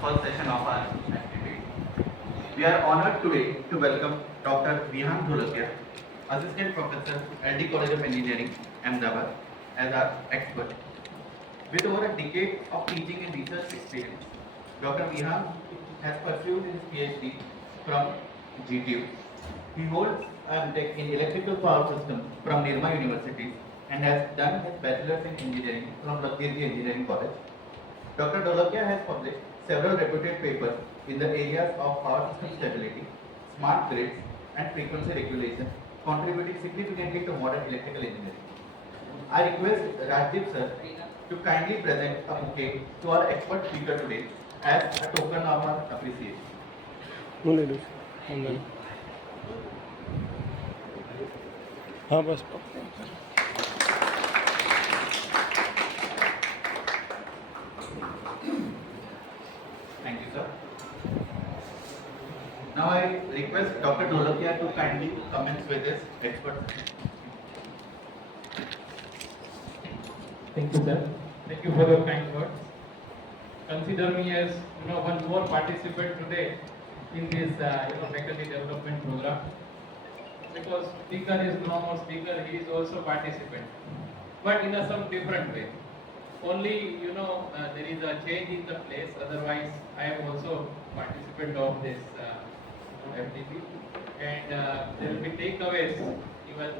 First session of our FDP. We are honored today to welcome Dr. DHOLKIYA, Assistant Professor, LD College of Engineering, Ahmedabad, as our expert. With over a decade of teaching and research experience, Dr. Vihan has pursued his PhD from GTU. He holds a tech in electrical power system from Nirma University and has done his bachelor's in engineering from Lakshmi Engineering College. Dr. Dholakia has published several reputed papers in the areas of power system stability, smart grids, and frequency regulation, contributing significantly to modern electrical engineering. I request Rajdeep sir to kindly present a bouquet to our expert speaker today as a token of our appreciation. हाँ बस Thank you, sir. Now I request Dr. Dholakia to kindly commence with his expert. Thank you, sir. Thank you for your kind words. Consider me as one more participant today in this faculty development program. Because speaker is no more speaker, he is also participant, but in a some different way. Only there is a change in the place. Otherwise, I am also participant of this FDP, and there will be takeaways even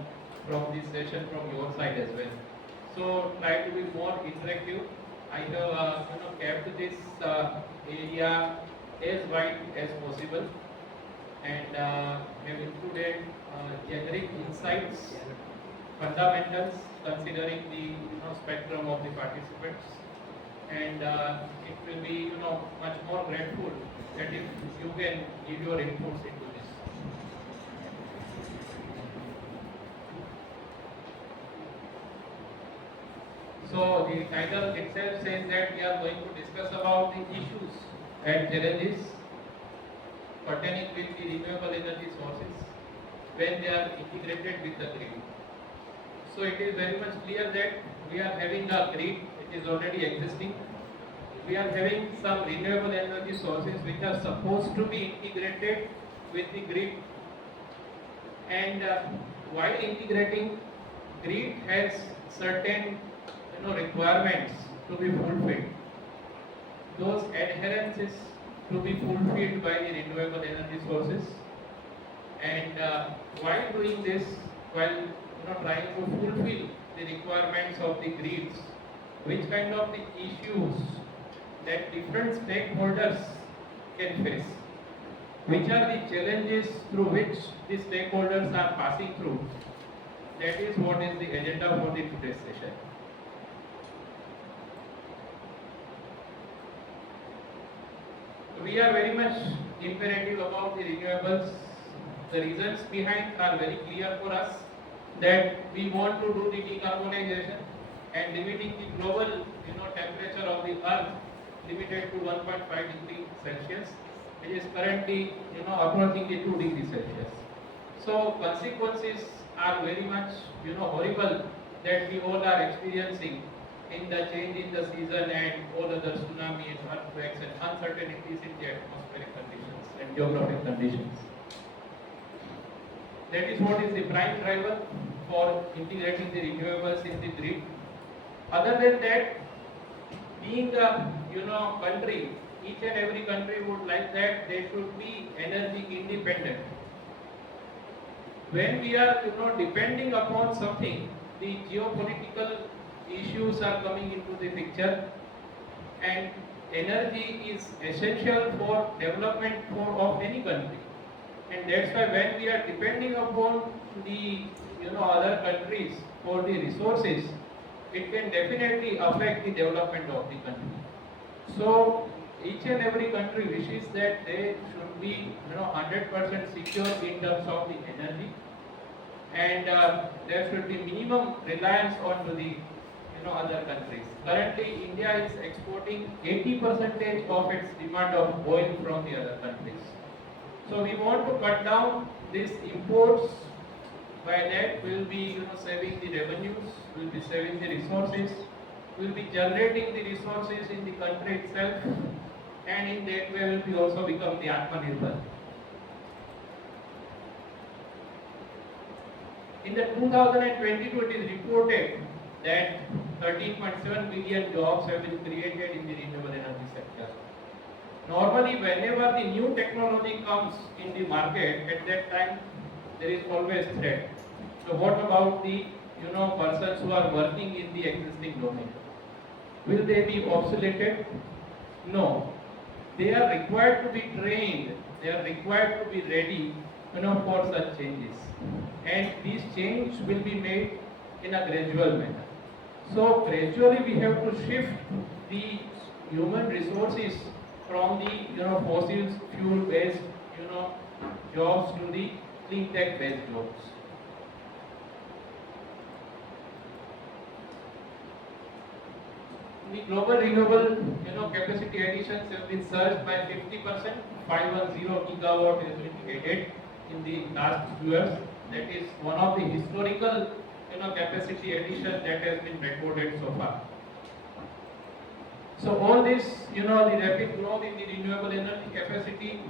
from this session from your side as well. So try to be more interactive. I have kept this area as wide as possible, and have included generic insights, fundamentals, considering the spectrum of the participants, and it will be much more grateful that if you can give your inputs into this. So the title itself says that we are going to discuss about the issues and challenges pertaining with the renewable energy sources when they are integrated with the grid. So it is very much clear that we are having a grid which is already existing. We are having some renewable energy sources which are supposed to be integrated with the grid, and while integrating, grid has certain requirements to be fulfilled. Those adherences to be fulfilled by the renewable energy sources, and while doing this, while trying to fulfill the requirements of the grids, which kind of the issues that different stakeholders can face, which are the challenges through which the stakeholders are passing through, that is what is the agenda for the today's session. We are very much imperative about the renewables. The reasons behind are very clear for us, that we want to do the decarbonization and limiting the global temperature of the earth limited to 1.5 degrees Celsius, which is currently approaching the 2 degrees Celsius. So consequences are very much horrible that we all are experiencing in the change in the season and all other tsunamis, earthquakes, and uncertainties in the atmospheric conditions and geographic conditions. That is what is the prime driver for integrating the renewables in the grid. Other than that, being a country, each and every country would like that they should be energy independent. When we are depending upon something, the geopolitical issues are coming into the picture, and energy is essential for development of any country, and that's why when we are depending upon the other countries for the resources, it can definitely affect the development of the country. So each and every country wishes that they should be 100% secure in terms of the energy, and there should be minimum reliance on to the other countries. Currently, India is exporting 80% of its demand of oil from the other countries. So we want to cut down these imports. By that, we will be saving the revenues, we will be saving the resources, we will be generating the resources in the country itself, and in that way will be also become the Atmanirbhar. In the 2022, it is reported that 13.7 million jobs have been created in the renewable energy sector. Normally, whenever the new technology comes in the market, at that time there is always threat. So, what about the persons who are working in the existing domain? Will they be obsoleted? No. They are required to be trained. They are required to be ready, for such changes. And these changes will be made in a gradual manner. So gradually we have to shift the human resources from the fossil fuel based jobs to the clean tech based jobs. The global renewable capacity additions have been surged by 50%. 510 gigawatt has been added in the last few years. That is one of the historical capacity addition that has been recorded so far. So all this, the rapid growth in the renewable energy capacity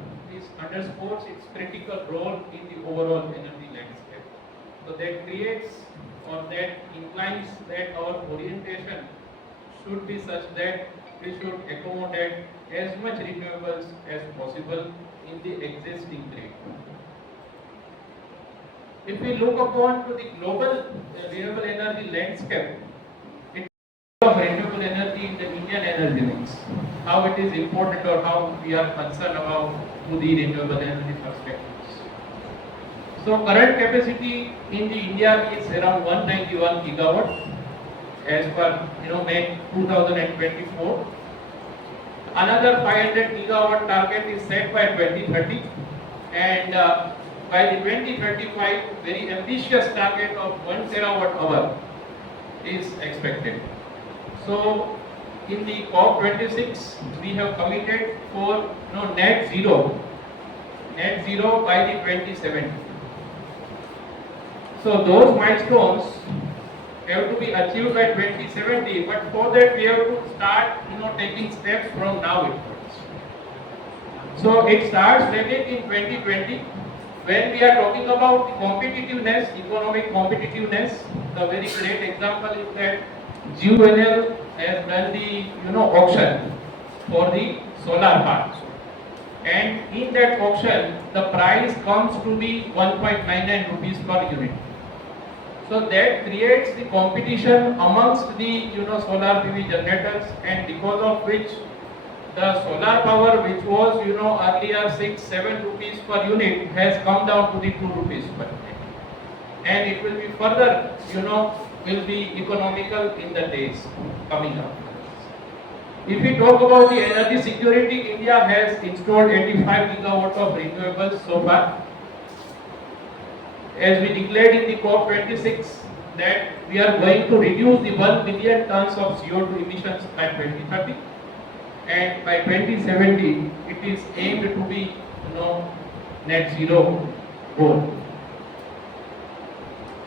underscores its critical role in the overall energy landscape. So that creates or that inclines that our orientation should be such that we should accommodate as much renewables as possible in the existing grid. If we look upon to the global renewable energy landscape, it of renewable energy in the Indian energy mix, how it is important or how we are concerned about to the renewable energy perspectives. So current capacity in the India is around 191 gigawatt as per May 2024. Another 500 gigawatt target is set by 2030, and by the 2035, very ambitious target of 1 terawatt hour is expected. So, in the COP26, we have committed for net zero by the 2070. So, those milestones have to be achieved by 2070, but for that we have to start taking steps from now onwards. So, it starts maybe in 2020. When we are talking about the competitiveness, economic competitiveness, the very great example is that DHOLKIYA has done the auction for the solar parks, and in that auction the price comes to be 1.99 rupees per unit. So that creates the competition amongst the solar PV generators, and because of which the solar power, which was earlier 6-7 rupees per unit, has come down to the 2 rupees per unit, and it will be further will be economical in the days coming up. If we talk about the energy security, India has installed 85 gigawatts of renewables so far. As we declared in the COP26 that we are going to reduce the 1 billion tons of CO2 emissions by 2030. And by 2070, it is aimed to be, net zero goal.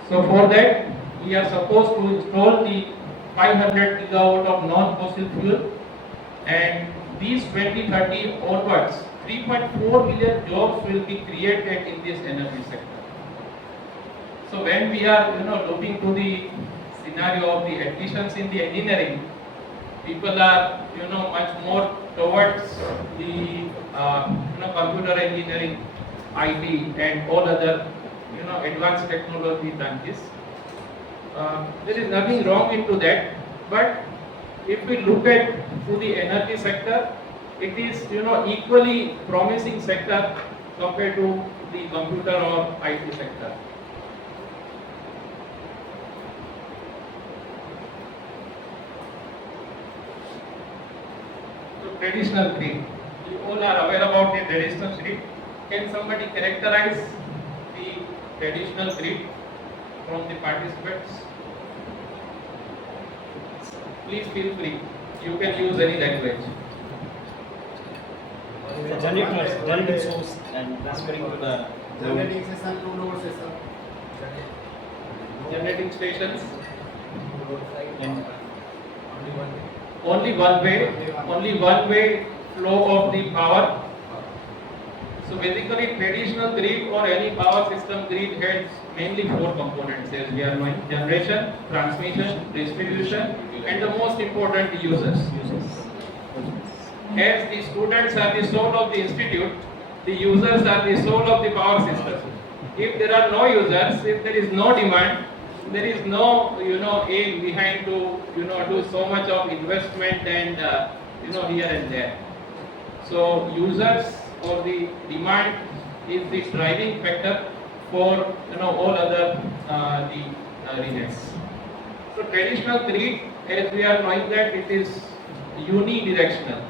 So for that, we are supposed to install the 500 gigawatt of non-fossil fuel, and these 2030 onwards, 3.4 million jobs will be created in this energy sector. So when we are, looking to the scenario of the additions in the engineering, people are much more towards the computer engineering, IT, and all other advanced technology branches. There is nothing wrong into that, but if we look at to the energy sector, it is equally promising sector compared to the computer or IT sector. Traditional grid. You all are aware about the traditional grid. Can somebody characterize the traditional grid from the participants? Please feel free. You can use any language. The generating source and transferring to the Generating system to load system. Generating stations. and Only one way flow of the power. So basically traditional grid or any power system grid has mainly four components as we are knowing: generation, transmission, distribution, and the most important, the users. As the students are the soul of the institute, the users are the soul of the power system. If there are no users, if there is no demand, there is no aim behind to do so much of investment and here and there. So users or the demand is the driving factor for all other the regions. So traditional grid, as we are knowing that it is unidirectional.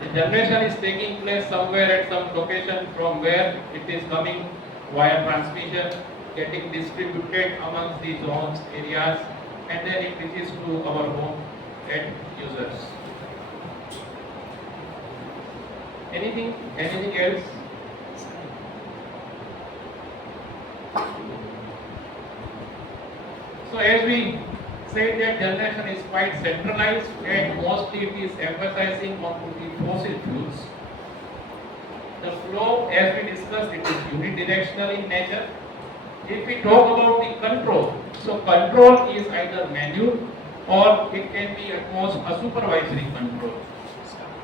The generation is taking place somewhere at some location from where it is coming via transmission, getting distributed amongst the zones, areas, and then it reaches to our home and users. Anything else? So as we said that generation is quite centralized and mostly it is emphasizing on the fossil fuels. The flow, as we discussed, it is unidirectional in nature. If we talk about the control, so control is either manual or it can be at most a supervisory control.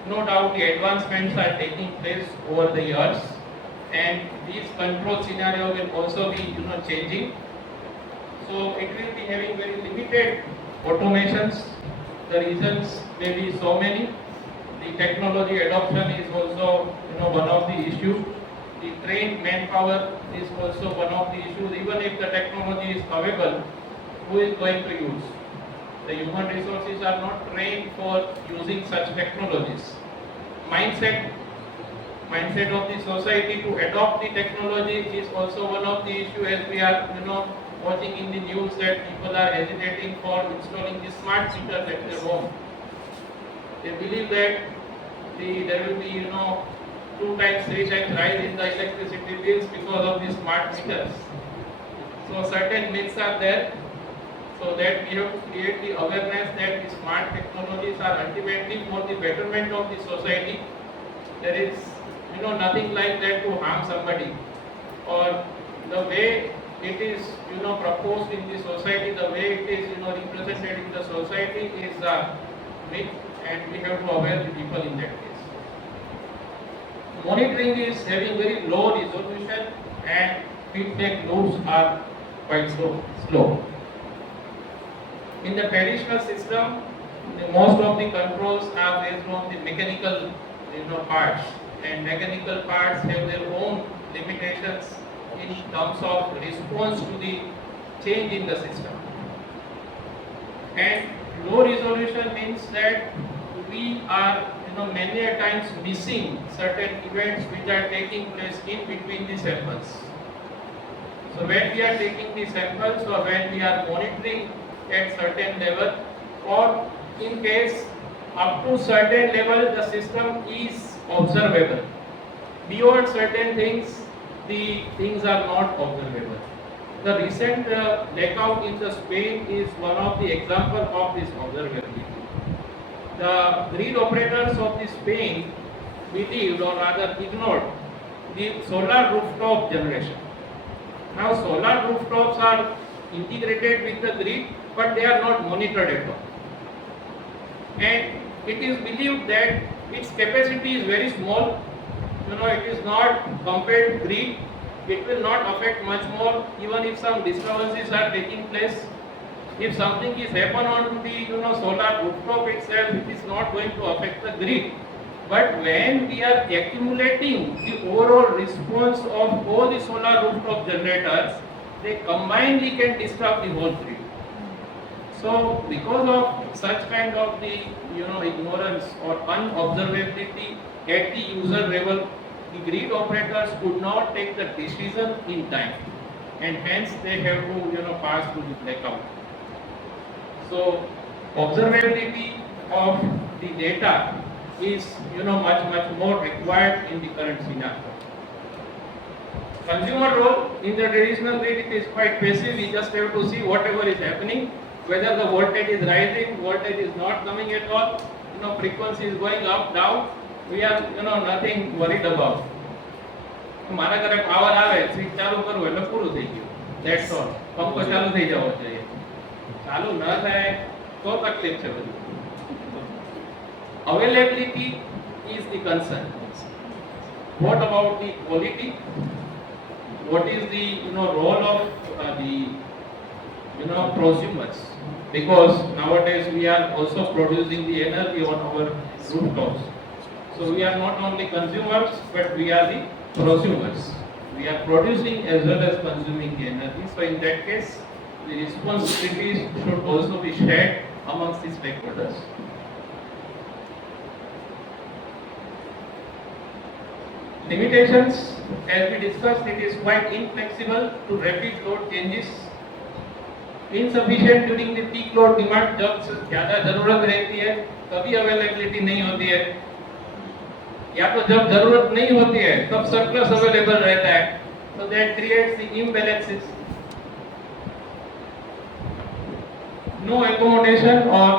No doubt the advancements are taking place over the years and these control scenario will also be changing. So it will be having very limited automations. The reasons may be so many. The technology adoption is also one of the issues. The trained manpower is also one of the issues. Even if the technology is available, who is going to use? The human resources are not trained for using such technologies. Mindset of the society to adopt the technology is also one of the issues, as we are watching in the news that people are hesitating for installing the smart meters at their home. They believe that there will be 2 times, 3 times rise in the electricity bills because of the smart meters. So certain myths are there. So that we have to create the awareness that the smart technologies are ultimately for the betterment of the society. There is nothing like that to harm somebody, or the way it is proposed in the society, the way it is represented in the society is a myth, and we have to aware the people in that case. Monitoring is having very low resolution and feedback loops are quite slow. In the traditional system, most of the controls are based on the mechanical parts, and mechanical parts have their own limitations in terms of response to the change in the system. And low resolution means that we are many a times missing certain events which are taking place in between the samples. So when we are taking the samples or when we are monitoring at certain level, or in case up to certain level the system is observable. Beyond certain things, the things are not observable. The recent blackout in the Spain is one of the example of this observability. The grid operators of the Spain believed or rather ignored the solar rooftop generation. Now solar rooftops are integrated with the grid, but they are not monitored at all. And it is believed that its capacity is very small. It is not compared to grid. It will not affect much more, even if some disturbances are taking place. If something is happen on the solar rooftop itself, it is not going to affect the grid. But when we are accumulating the overall response of all the solar rooftop generators, they combinedly can disrupt the whole grid. So because of such kind of the ignorance or unobservability at the user level, the grid operators could not take the decision in time, and hence they have to pass through the blackout. So observability of the data is much more required in the current scenario. Consumer role in the traditional grid, it is quite passive. We just have to see whatever is happening, whether the voltage is rising, voltage is not coming at all, frequency is going up, down. we are nothing worried about. મારા ઘરે power આવે switch ચાલુ કરવું એટલે પૂરું થઈ ગયું. That's all. પંખો ચાલુ થઈ જવો જોઈએ. ચાલુ ન થાય તો તકલીફ છે બધી. Availability is the concern. What about the quality? What is the role of the prosumers? Because nowadays we are also producing the energy on our rooftops. So we are not only consumers, but we are the prosumers. We are producing as well as consuming the energy. So in that case, the responsibilities should also be shared amongst the stakeholders. Limitations, as we discussed, it is quite inflexible to rapid load changes. Insufficient during the peak load demand, जब ज़्यादा ज़रूरत रहती है तभी availability नहीं होती है, या तो जब ज़रूरत नहीं होती है तब सरप्लस अवेलेबल रहता है. So that creates the imbalances. No accommodation or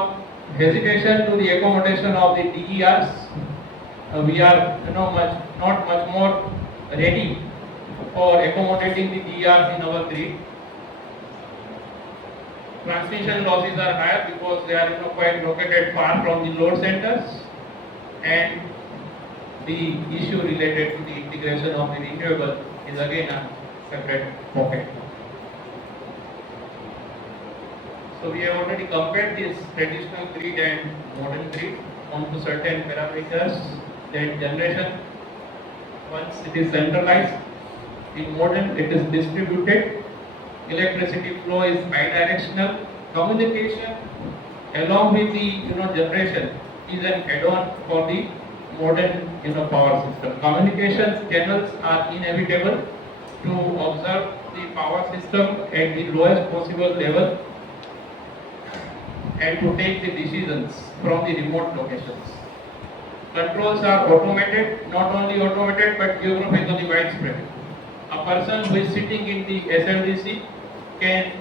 hesitation to the accommodation of the DERs. We are not much more ready for accommodating the DERs in our grid. Transmission losses are higher because they are quite located far from the load centers, and the issue related to the integration of the renewable is again a separate pocket. So we have already compared this traditional grid and modern grid onto certain parameters. That generation, once it is centralized, in modern it is distributed. Electricity flow is bidirectional. Communication along with the generation is an add-on for the modern power system. Communication channels are inevitable to observe the power system at the lowest possible level and to take the decisions from the remote locations. Controls are automated, not only automated but geographically widespread. A person who is sitting in the SMDC can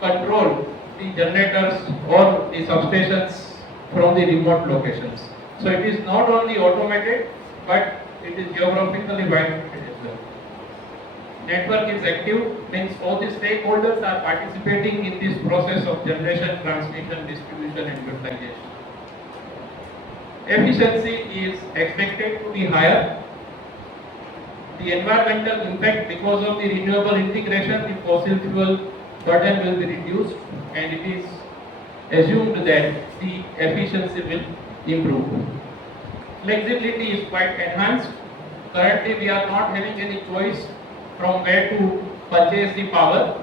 control the generators or the substations from the remote locations. So it is not only automated but it is geographically widespread as well. Network is active, means all the stakeholders are participating in this process of generation, transmission, distribution and utilization. Efficiency is expected to be higher. The environmental impact because of the renewable integration, the fossil fuel burden will be reduced, and it is assumed that the efficiency will improve. Flexibility is quite enhanced. Currently we are not having any choice from where to purchase the power.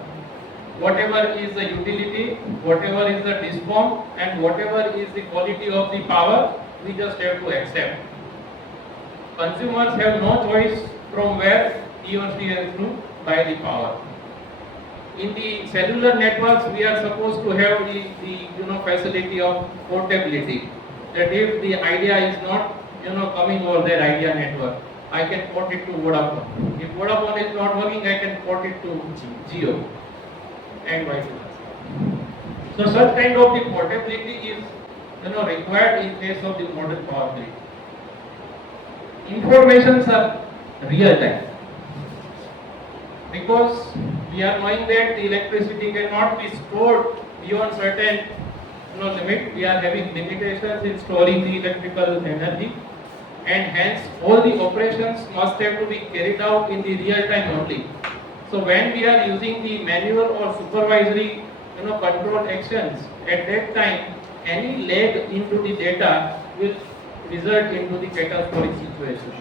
Whatever is the utility, whatever is the DISCOM and whatever is the quality of the power, we just have to accept. Consumers have no choice from where he or she has to buy the power. In the cellular networks, we are supposed to have the facility of portability. That if the idea is not coming over their idea network, I can port it to Vodafone. If Vodafone is not working, I can port it to Jio, and vice versa. So such kind of the portability is required in case of the modern power grid. Informations are real time, because we are knowing that the electricity cannot be stored beyond certain limit. We are having limitations in storing the electrical energy, and hence all the operations must have to be carried out in the real time only. So when we are using the manual or supervisory control actions, at that time any lag into the data will result into the catastrophic situation.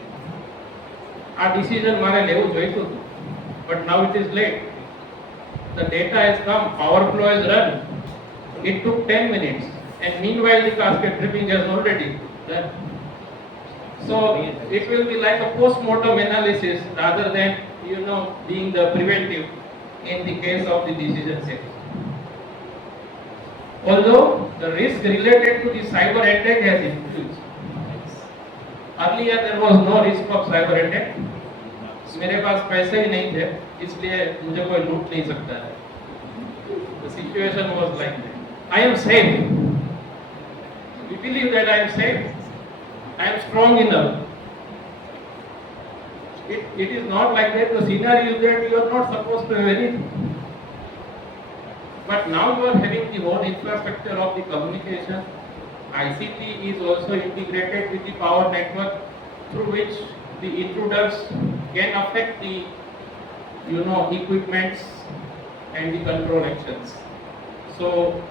Our decision મારે લેવું જોઈતું હતું, but now it is late. The data has come, power flow has run. It took 10 minutes, and meanwhile the cascade tripping has already done. So it will be like a post-mortem analysis rather than being the preventive in the case of the decision taking. Although the risk related to the cyber attack has increased. Earlier there was no risk of cyber attack. मेरे पास पैसे ही नहीं थे, इसलिए मुझे कोई लूट नहीं सकता है. The situation was like that. I am safe. We believe that I am safe. I am strong enough. It is not like that. The scenario is that you are not supposed to have anything. But now you are having the whole infrastructure of the communication. ICT is also integrated with the power network through which the intruders can affect the equipments and the control actions. So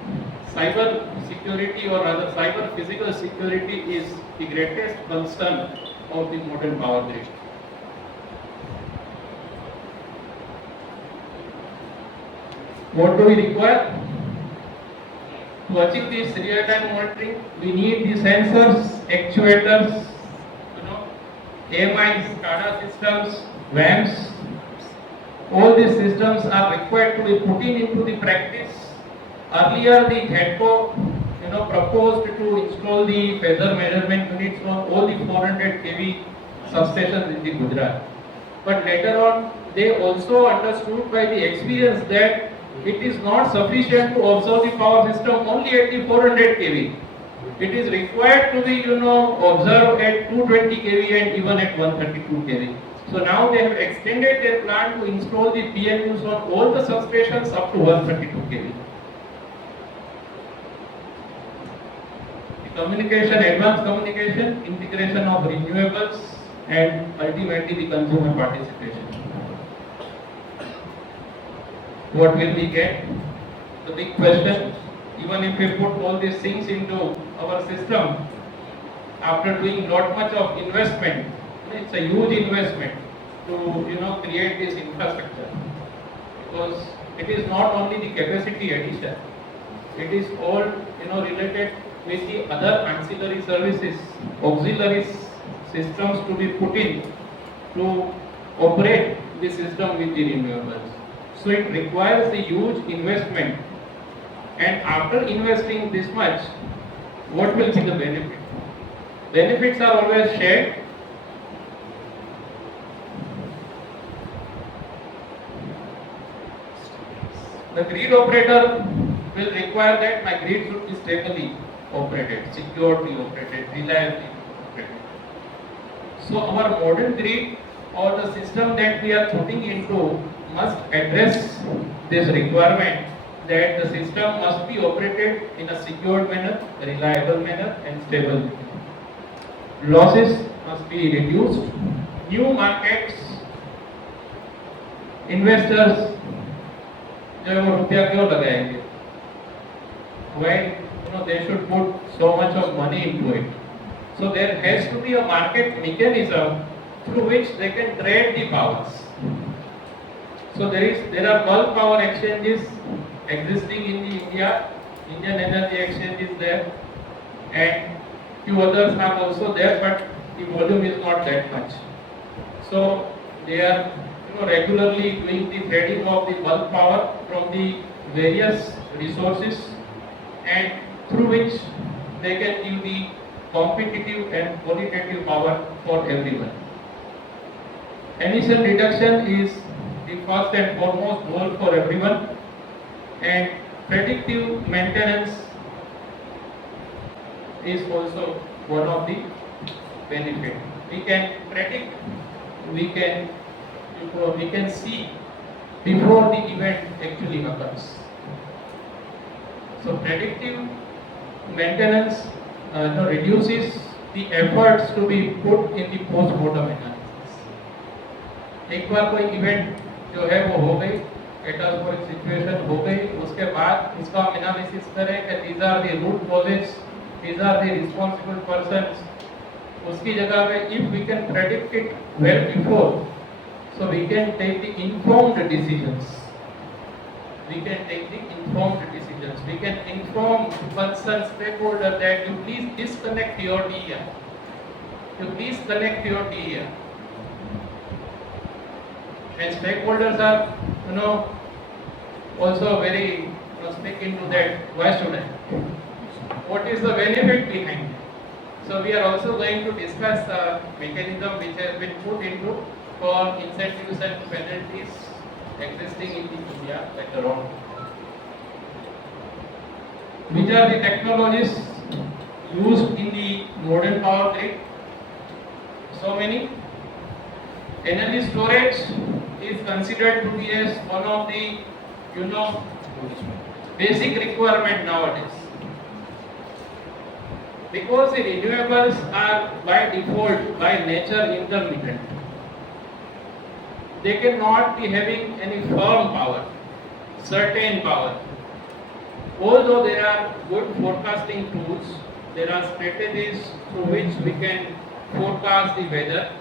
cyber security, or rather cyber physical security, is the greatest concern of the modern power grid. What do we require? To achieve this real-time monitoring, we need the sensors, actuators, AMI, SCADA systems, VAMs. All these systems are required to be put into the practice. Earlier, the DHOLKIYA proposed to install the phasor measurement units on all the 400 kV substations in the Gujarat. But later on, they also understood by the experience that it is not sufficient to observe the power system only at the 400 kV. It is required to be, observed at 220 kV and even at 132 kV. So now they have extended their plan to install the PMUs on all the substations up to 132 kV. The communication, advanced communication, integration of renewables, and ultimately the consumer participation. What will we get? The big question. Even if we put all these things into our system, after doing not much of investment, it's a huge investment to create this infrastructure, because it is not only the capacity addition, it is all related with the other ancillary services, auxiliary systems to be put in to operate the system with the renewables. So it requires a huge investment, and after investing this much, what will be the benefit? Benefits are always shared. The grid operator will require that my grid should be stably operated, securely operated, reliably operated. So our modern grid, or the system that we are putting into, must address this requirement that the system must be operated in a secured manner, reliable manner, and stable manner. Losses must be reduced. New markets, investors, जो वो रुपया क्यों लगाएंगे? Why they should put so much of money into it? So there has to be a market mechanism through which they can trade the powers. So there are bulk power exchanges existing in the Indian Energy Exchange is there, and few others are also there, but the volume is not that much. So they are regularly doing the trading of the bulk power from the various resources, and through which they can give the competitive and qualitative power for everyone. Emission reduction is the first and foremost goal for everyone, and predictive maintenance is also one of the benefits. We can predict, we can see before the event actually occurs. So predictive maintenance reduces the efforts to be put in the post-mortem analysis. एक बार कोई event जो है वो हो गई, catastrophic situation हो गई, उसके बाद उसका हम एनालिसिस करें कि these are the root causes, these are the responsible persons. उसकी जगह पे if we can predict it well before, so we can take the informed decisions. We can take the informed decisions. We can inform concerned stakeholder that you please disconnect your DER. You please connect your DER. And stakeholders are, also very stick into that. Why should I? What is the benefit behind it? So we are also going to discuss a mechanism which has been put into for incentives and penalties existing in India later on. Which are the technologies used in the modern power grid? so many. Energy storage is considered to be as one of the, basic requirement nowadays. Because the renewables are by default, by nature intermittent. They cannot be having any firm power, certain power. Although there are good forecasting tools, there are strategies through which we can forecast the weather,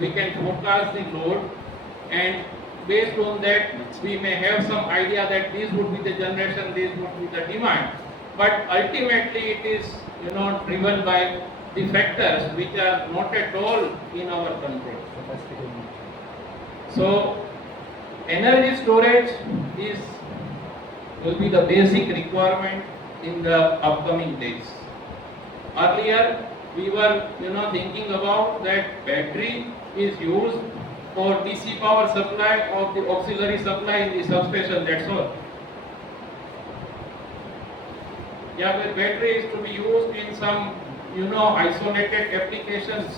we can forecast the load, and based on that we may have some idea that this would be the generation, this would be the demand. But ultimately it is driven by the factors which are not at all in our control. So energy storage will be the basic requirement in the upcoming days. Earlier we were thinking about that battery is used for DC power supply or the auxiliary supply in the substation, that's all. Yeah, the battery is to be used in some isolated applications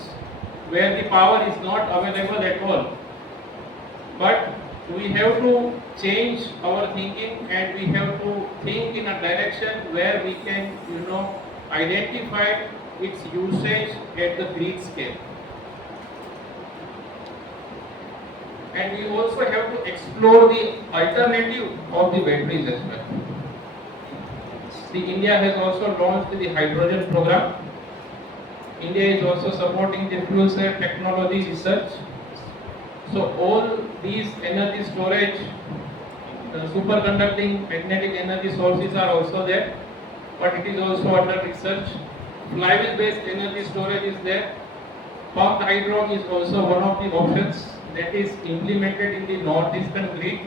where the power is not available at all. But we have to change our thinking and we have to think in a direction where we can identify its usage at the grid scale. And we also have to explore the alternative of the batteries as well. India has also launched the hydrogen program. India is also supporting the fuel cell technology research. So all these energy storage, superconducting magnetic energy sources are also there, but it is also under research. Flywheel based energy storage is there. Pumped hydro is also one of the options that is implemented in the northeastern grid.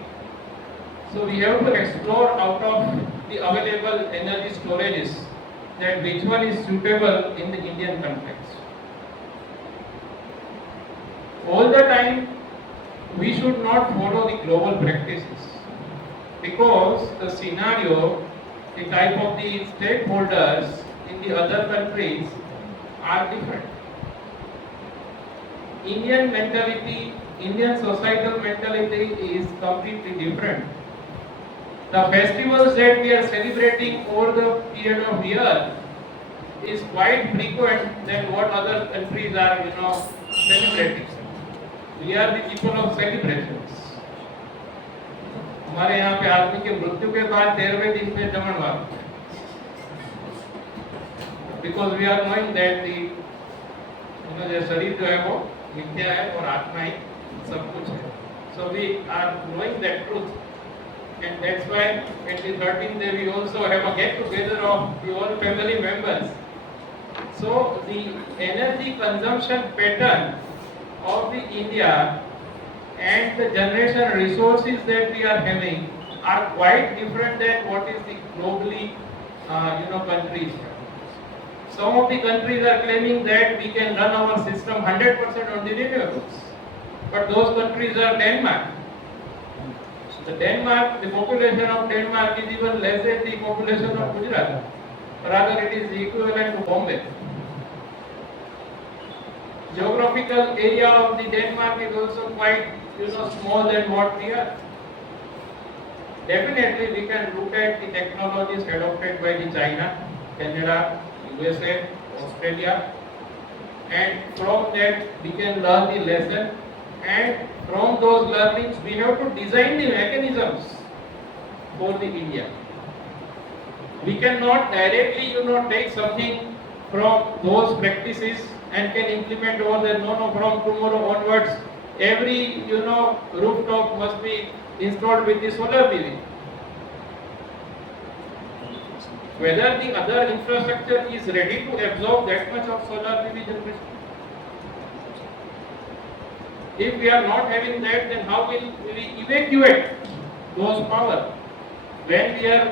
So we have to explore out of the available energy storages that which one is suitable in the Indian context. All the time we should not follow the global practices because the scenario, the type of the stakeholders in the other countries are different. Indian mentality, Indian societal mentality is completely different. The festivals that we are celebrating over the period of year is quite frequent than what other countries are celebrating. We are the people of celebrations. हमारे यहाँ पे आदमी के मृत्यु के बाद 13वें दिन पे जमनवार, because we are knowing that the जो शरीर जो है वो मिथ्या है और आत्मा ही सब कुछ है. So we are knowing that truth, and that's why at the 13th day we also have a get together of the all family members. So the energy consumption pattern of the India and the generation resources that we are having are quite different than what is the globally countries. Some of the countries are claiming that we can run our system 100% on the renewables, but those countries are Denmark. The population of Denmark is even less than the population of Gujarat. Rather, it is equivalent to Bombay. Geographical area of the Denmark is also quite small than what we are. Definitely, we can look at the technologies adopted by the China, Canada, USA, Australia, and from that we can learn the lesson, and from those learnings we have to design the mechanisms for the India. We cannot directly take something from those practices and can implement over there. No, from tomorrow onwards every rooftop must be installed with the solar PV. Whether the other infrastructure is ready to absorb that much of solar PV generation. If we are not having that, then how will we evacuate those power? When we are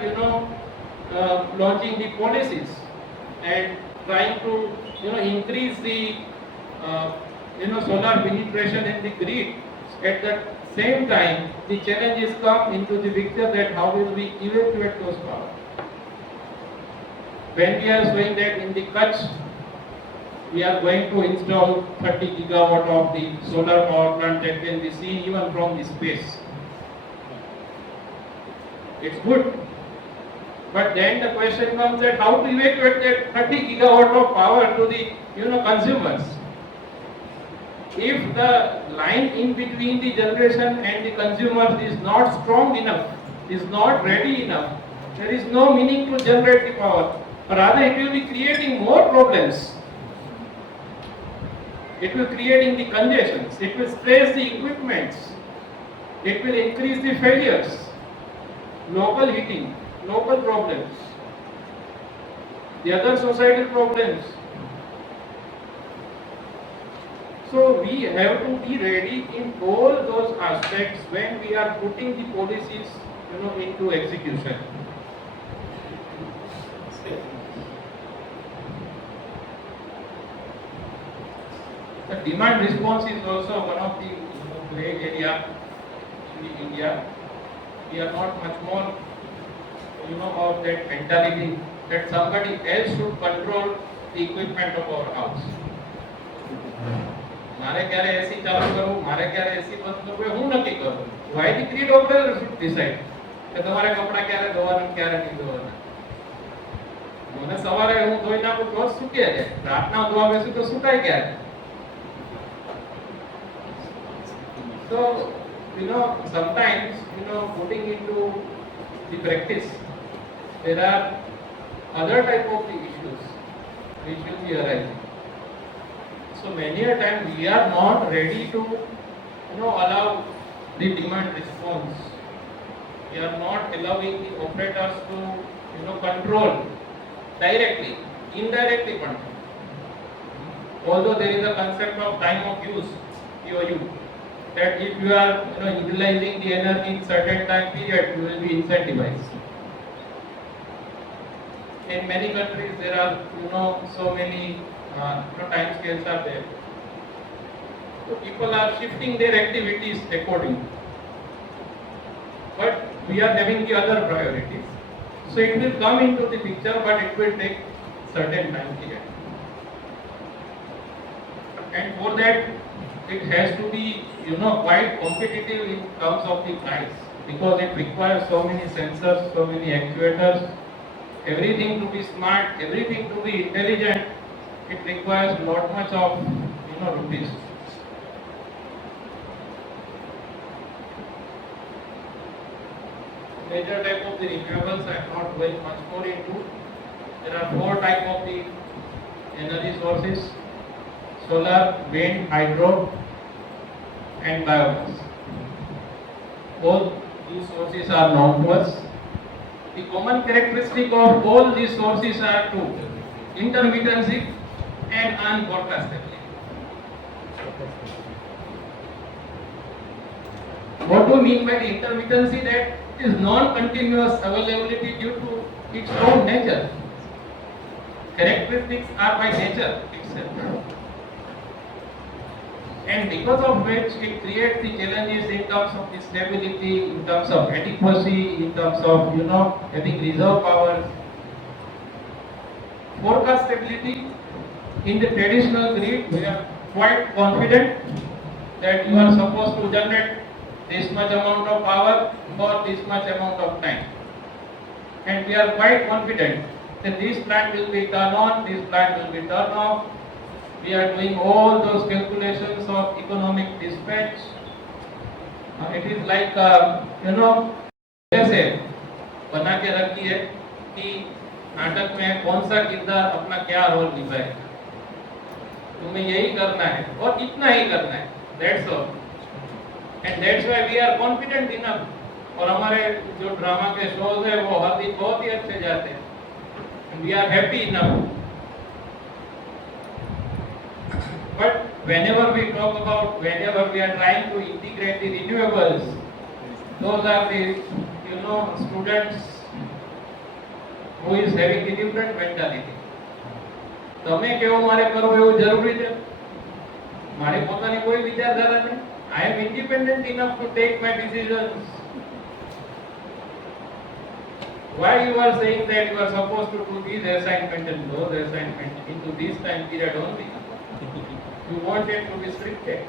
launching the policies and trying to increase the solar penetration in the grid, at the same time the challenges come into the picture that how will we evacuate those power. When we are showing that in the Kutch, we are going to install 30 gigawatt of the solar power plant that can be seen even from the space. It's good. But then the question comes that how to evacuate that 30 gigawatt of power to the consumers. If the line in between the generation and the consumers is not strong enough, is not ready enough, there is no meaning to generate the power. Rather, it will be creating more problems. It will creating the congestions. It will stress the equipments. It will increase the failures, local heating, local problems, the other societal problems. So we have to be ready in all those aspects when we are putting the policies, into execution. The demand response is also one of the gray area in India. We are not much more, of that mentality that somebody else should control the equipment of our house. મારે ક્યારે એસી ચાલુ કરવું, મારે ક્યારે એસી બંધ કરવું, હું નક્કી કરું. Why the grid operator should decide કે તમારે કપડા ક્યારે ધોવાના ક્યારે નહીં ધોવાના. મને સવારે હું ધોઈ નાખું તો સુકાઈ જાય, રાતના ધોવા બેસું તો સુકાઈ ક્યારે. So sometimes putting into the practice there are other type of the issues which will be arising. So many a time we are not ready to allow the demand response. We are not allowing the operators to control directly, indirectly control. Although there is a concept of time of use, TOU, that if you are utilizing the energy in certain time period, you will be incentivized. In many countries there are so many time scales are there. So people are shifting their activities accordingly. But we are having the other priorities. So it will come into the picture, but it will take certain time period. And for that, it has to be quite competitive in terms of the price, because it requires so many sensors, so many actuators, everything to be smart, everything to be intelligent. It requires not much of rupees. Major type of the renewables I am not going much more into. There are 4 type of the energy sources: solar, wind, hydro, and biomass. All these sources are known to us. The common characteristic of all these sources are 2: intermittency and unforecastability. What do you mean by the intermittency? That is non-continuous availability due to its own nature. Characteristics are by nature itself. And because of which it creates the challenges in terms of the stability, in terms of adequacy, in terms of having reserve powers. Forecastability, in the traditional grid we are quite confident that you are supposed to generate this much amount of power for this much amount of time, and we are quite confident that this plant will be turned on, this plant will be turned off. We are doing all those calculations of economic dispatch. It is like जैसे बना के रखी है कि नाटक में कौन सा किरदार अपना क्या रोल निभाएगा, तुम्हें यही करना है और इतना ही करना है, that's all. And that's why we are confident enough. और हमारे जो ड्रामा के शोज है वो हर दिन बहुत ही अच्छे जाते हैं. And we are happy enough. But whenever we are trying to integrate the renewables, those are the students who is having a different mentality. તમે કેવો મારે કરવો એવું જરૂરી છે? મારે પોતાની કોઈ વિચારધારા નહીં. I am independent enough to take my decisions. Why you are saying that you are supposed to do these assignments and those assignments into this time period only? You want it to be scripted.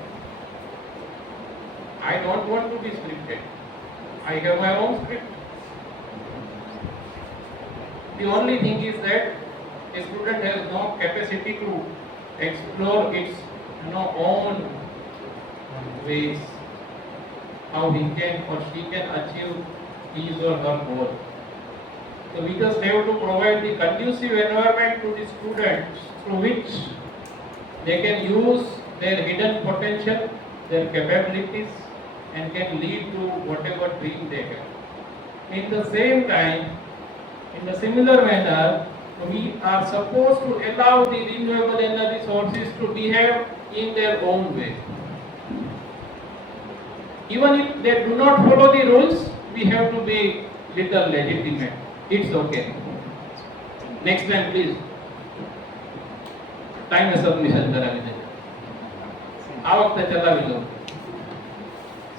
I don't want to be scripted. I have my own script. The only thing is that a student has no capacity to explore its own ways, how he can or she can achieve his or her goal. So we just have to provide the conducive environment to the students through which they can use their hidden potential, their capabilities, and can lead to whatever dream they have. In the same time, in a similar manner, we are supposed to allow the renewable energy sources to behave in their own way. Even if they do not follow the rules, we have to be little legitimate. It's okay. Next time, please. Time है submission कराने दें. आवक तक चला भी लो.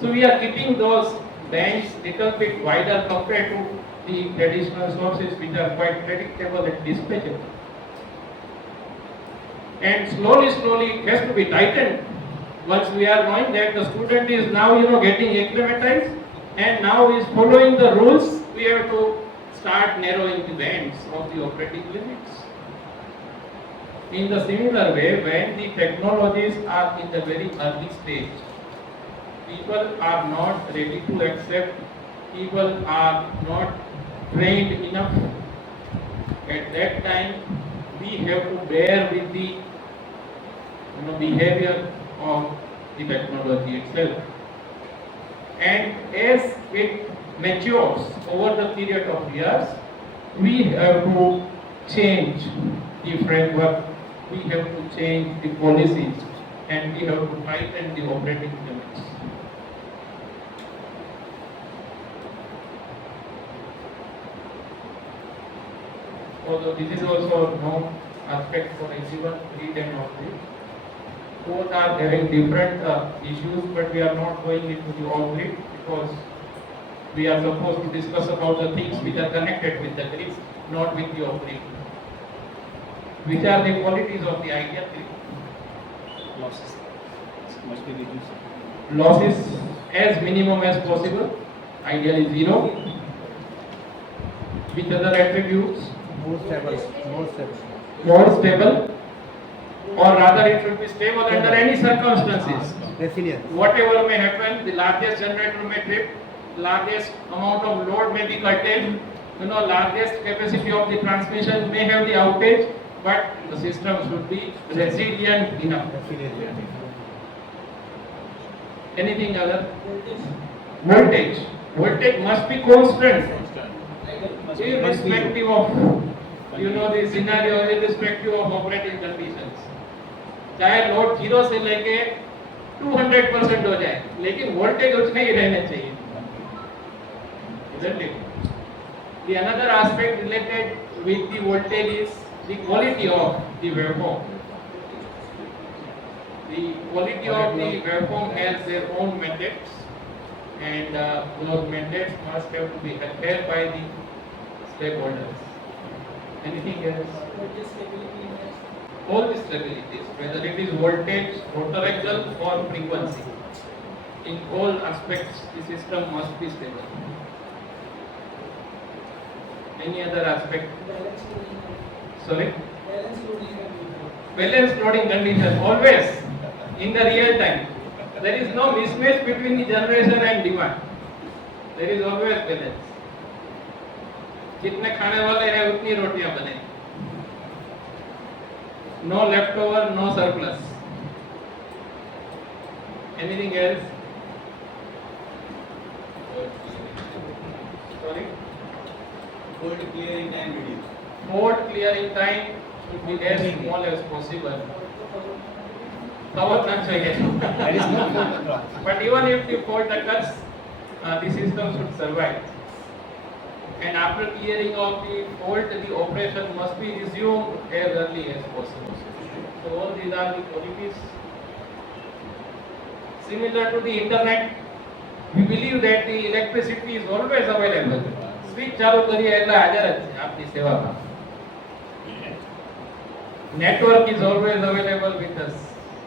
So we are keeping those bands little bit wider compared to the traditional sources which are quite predictable and dispatchable. And slowly it has to be tightened. Once we are knowing that the student is now getting acclimatized and now is following the rules, we have to start narrowing the bands of the operating limits. In the similar way, when the technologies are in the very early stage, people are not ready to accept, people are not trained enough. At that time, we have to bear with the behavior of the technology itself. And as it matures over the period of years, we have to change the framework, we have to change the policies, and we have to tighten the operating limits. Although this is also no aspect for everyone, read and not read. Both are having different issues, but we are not going into the all-grid because we are supposed to discuss about the things which are connected with the grid, not with the off-grid. Which are the qualities of the ideal grid? Losses must be reduced. Losses as minimum as possible, ideally zero. Which other attributes? More stable. More stable, or rather it should be stable under any circumstances. Resilience. Whatever may happen, the largest generator may trip, largest amount of load may be curtailed, largest capacity of the transmission may have the outage, but the system should be resilient enough. Anything other? Voltage. Voltage must be constant, irrespective of the scenario, irrespective of operating conditions. चाहे load 0 से लेके 200% हो जाए, लेकिन voltage उतना ही रहना चाहिए. Isn't it? The another aspect related with the voltage is the quality of the waveform. The quality of the waveform has their own methods, and those methods must have to be adhered by the stakeholders. Anything else? All the stabilities, whether it is voltage, potential or frequency, in all aspects the system must be stable. Any other aspect? Sorry? Balanced loading condition, always in the real time. There is no mismatch between the generation and demand. There is always balance. जितने खाने वाले हैं उतनी रोटियां बने. No leftover, no surplus. Anything else? Sorry? Fault clearing time reduced. Fault clearing time should be as small as possible. There is no fault. But even if the fault occurs, the system should survive. And after clearing of the fault, the operation must be resumed as early as possible. So all these are the qualities. Similar to the internet, we believe that the electricity is always available. Switch ચાલુ કરીએ એટલે હાજર જ છે આપની સેવામાં. Network is always available with us.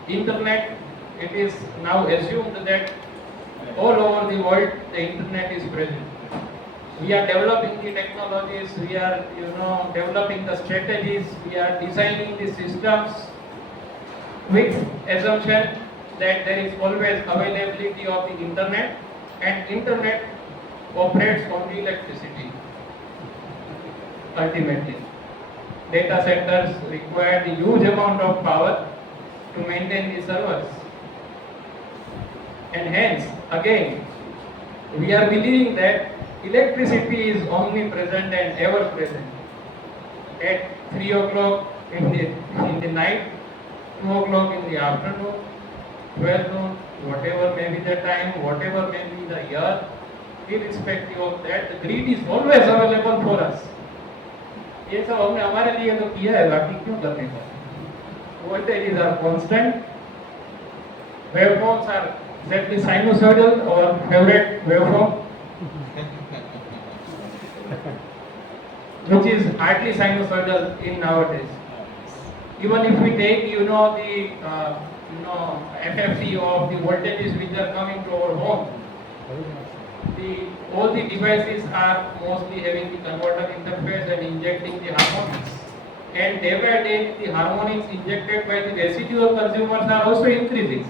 Internet, it is now assumed that all over the world the internet is present. We are developing the technologies, we are developing the strategies, we are designing the systems with assumption that there is always availability of the internet, and internet operates on the electricity. Ultimately, data centers require the huge amount of power to maintain the servers, and hence again we are believing that electricity is omnipresent and ever present. At 3 o'clock in the night, 2 o'clock in the afternoon, 12 noon, whatever may be the time, whatever may be the year, irrespective of that, the grid is always available for us. ये सब हमने हमारे लिए तो किया है, बाकी क्यों करने का? Voltages are constant, waveforms are exactly sinusoidal or favorite waveform, which is hardly sinusoidal in nowadays. Even if we take, the FFT of the voltages which are coming to our home, all the devices are mostly having the converter interface and injecting the harmonics. And day by day, the harmonics injected by the residual consumers are also increasing.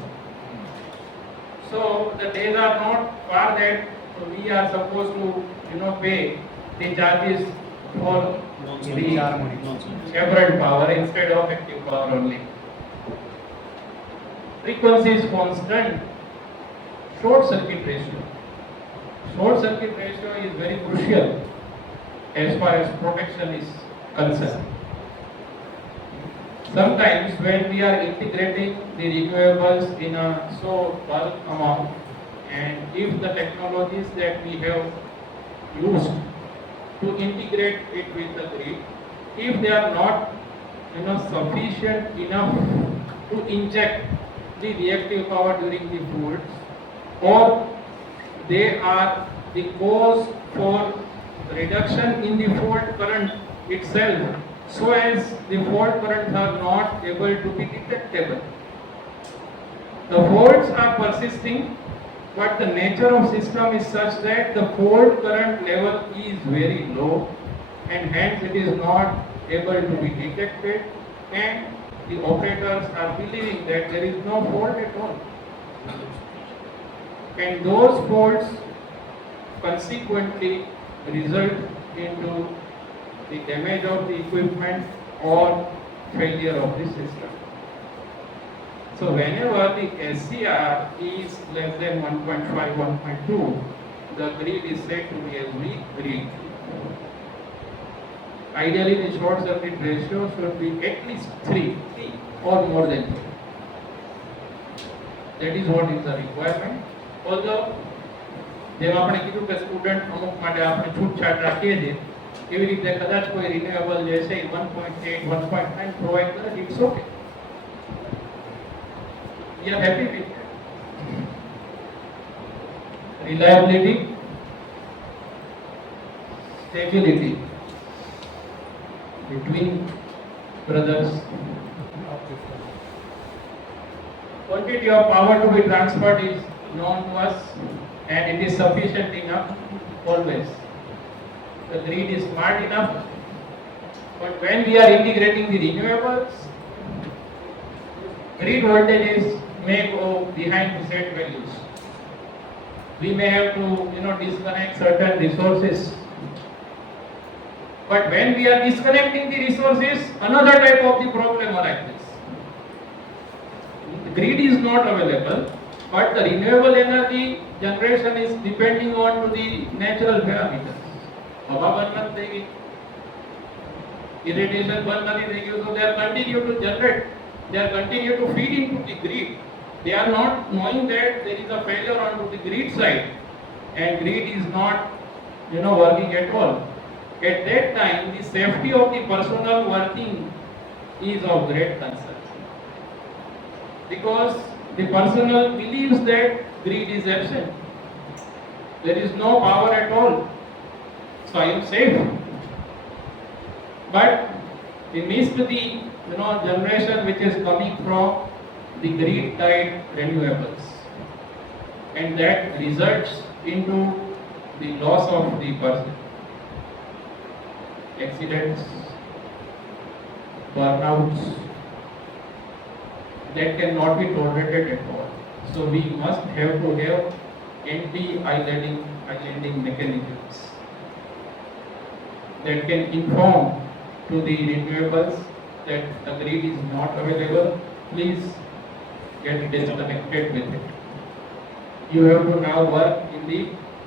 So the days are not far that we are supposed to, pay the charges for the aberrant power instead of active power only. Frequency is constant. Short circuit ratio. Short circuit ratio is very crucial as far as protection is concerned. Sometimes when we are integrating the renewables in a so bulk amount, and if the technologies that we have used to integrate it with the grid, if they are not sufficient enough to inject the reactive power during the faults, or they are the cause for reduction in the fault current itself, so as the fault currents are not able to be detectable. The faults are persisting, but the nature of system is such that the fault current level is very low, and hence it is not able to be detected, and the operators are believing that there is no fault at all. And those faults consequently result into the damage of the equipment or failure of the system. So whenever the SCR is less than 1.5, 1.2, the grid is said to be a weak grid. Ideally, the short circuit ratio should be at least 3 or more than 3. That is what is the requirement. Although જેમ આપણે કીધું કે student અમુક માટે આપણે છૂટછાટ રાખીએ છીએ, એવી રીતે કદાચ કોઈ રિન્યુએબલ જે છે 1.8, 1.9 પ્રોવાઈડ કરે, it's okay. We are happy with that. Reliability, stability between brothers. Quantity of power to be transferred is known to us, and it is sufficient enough always. The grid is smart enough, but when we are integrating the renewables, grid voltages may go behind the set values. We may have to disconnect certain resources. But when we are disconnecting the resources, another type of the problem arises. The grid is not available, but the renewable energy generation is depending on to the natural parameters. हवा बंद नहीं देगी, irradiation बंद नहीं देगी, so they are continue to generate, they are continue to feed into the grid. They are not knowing that there is a failure onto the grid side, and grid is not working at all. At that time, the safety of the personnel working is of great concern, because the personnel believes that grid is absent. There is no power at all, so I am safe. But we missed the generation which is coming from the grid tied renewables, and that results into the loss of the person, accidents, burnouts, that cannot be tolerated at all. So we must have to have anti-islanding mechanisms that can inform to the renewables that the grid is not available, please get disconnected with it. You have to now work in the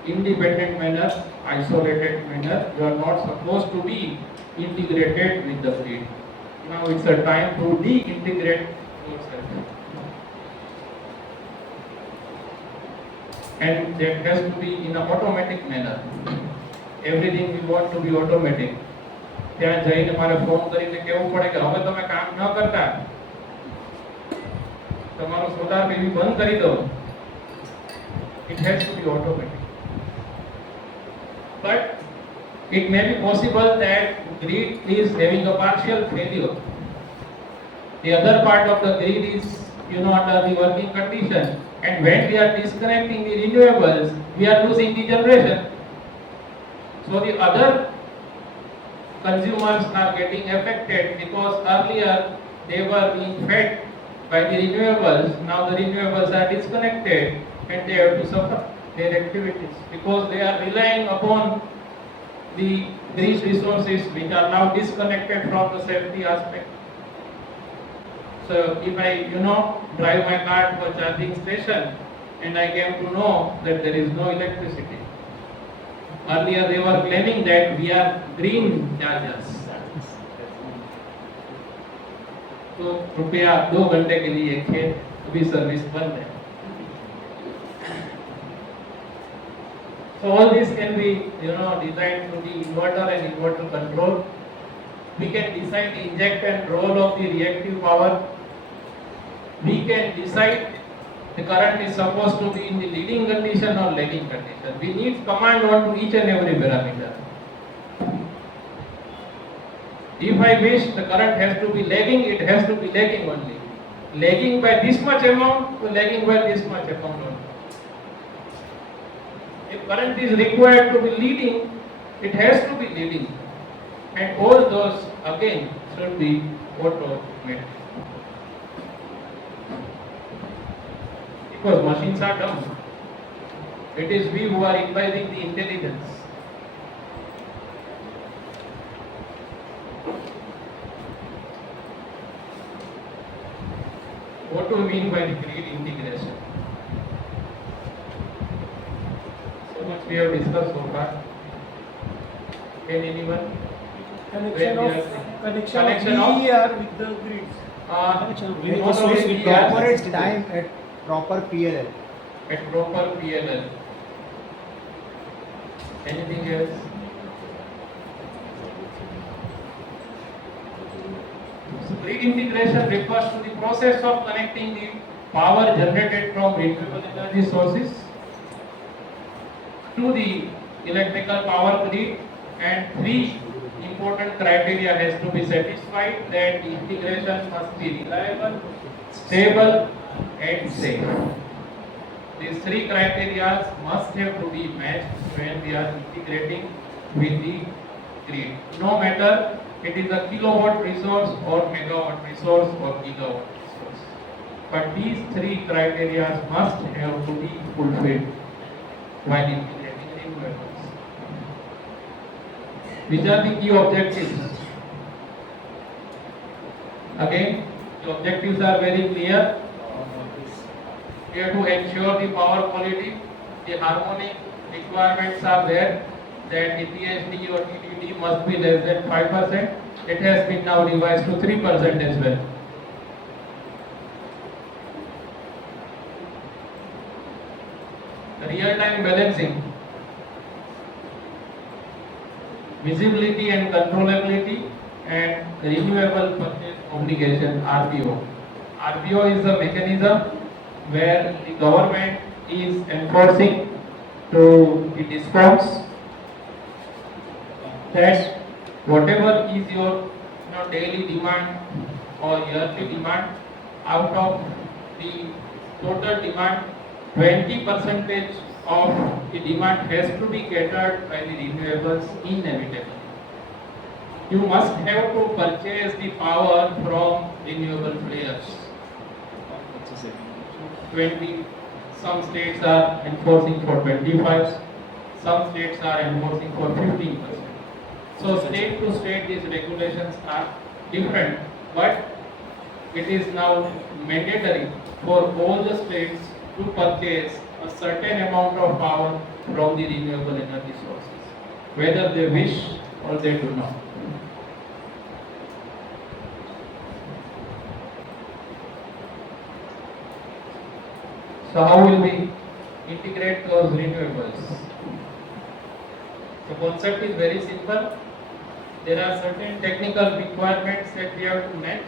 independent manner, isolated manner. You are not supposed to be integrated with the grid. Now it's a time to de-integrate yourself. And that has to be in an automatic manner. Everything we want to be automatic. ત્યાં જઈને મારે phone કરીને કહેવું પડે કે હવે તમે કામ ન કરતા, તમારો સોલાર PV બંધ કરી દો. It has to be automatic. But it may be possible that grid is having a partial failure. The other part of the grid is, under the working condition. And when we are disconnecting the renewables, we are losing the generation. So the other consumers are getting affected because earlier they were being fed by the renewables. Now the renewables are disconnected and they have to suffer their activities because they are relying upon the grid resources which are now disconnected from the safety aspect. So if I, drive my car to a charging station and I came to know that there is no electricity. Earlier they were claiming that we are green chargers. तो कृपया 2 घंटे के लिए खेत अभी service बंद है. So all this can be, designed through the inverter and inverter control. We can decide the inject and roll of the reactive power. We can decide the current is supposed to be in the leading condition or lagging condition. We need command on to each and every parameter. If I wish the current has to be lagging, it has to be lagging only. Lagging by this much amount to lagging by this much amount only. If current is required to be leading, it has to be leading. And all those again should be automated. Because machines are dumb. It is we who are imbibing the intelligence. What do we mean by the grid integration? So much we have discussed so far. Can anyone? Connection of Connection of DER with the grids. not source only with DER, Proper time at proper PLL. at proper PLL. Anything else? So grid integration refers to the process of connecting the power generated from renewable energy sources to the electrical power grid, and 3 important criteria has to be satisfied: that the integration must be reliable, stable and safe. These 3 criteria must have to be matched when we are integrating with the grid. No matter it is a kilowatt resource or megawatt resource or gigawatt resource. But these 3 criteria must have to be fulfilled while integrating renewables. Which are the key objectives? Again, the objectives are very clear. We have to ensure the power quality. The harmonic requirements are there, that the PhD or TDD must be less than 5%. It has been now revised to 3% as well. Real-time balancing, visibility and controllability, and renewable purchase obligation (RPO). RPO is the mechanism where the government is enforcing to the DISCOMs that whatever is your daily demand or yearly demand. Out of the total demand, 20% of the demand has to be catered by the renewables inevitably. You must have to purchase the power from renewable players. 20, some states are enforcing for 25, some states are enforcing for 15%. So state to state these regulations are different, but it is now mandatory for all the states to purchase a certain amount of power from the renewable energy sources, whether they wish or they do not. So how will we integrate those renewables? The concept is very simple. There are certain technical requirements that we have to match,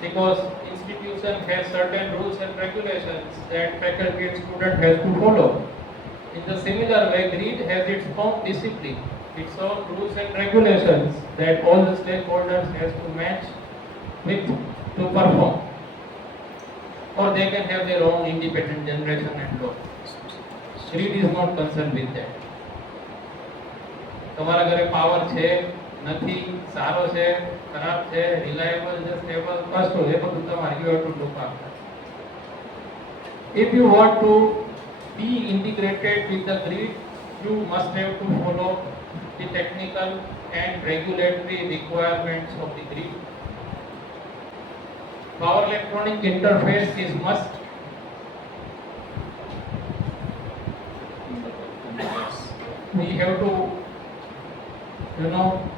because institution has certain rules and regulations that faculty and student has to follow. In the similar way, grid has its own discipline, its own rules and regulations that all the stakeholders has to match with to perform, or they can have their own independent generation and law. Grid is not concerned with that. તમારા ઘરે power છે નથી, સારો છે ખરાબ છે, reliable છે stable કશું, એ બધું તમારે you have to look after. If you want to be integrated with the grid, you must have to follow the technical and regulatory requirements of the grid. Power electronic interface is must. We have to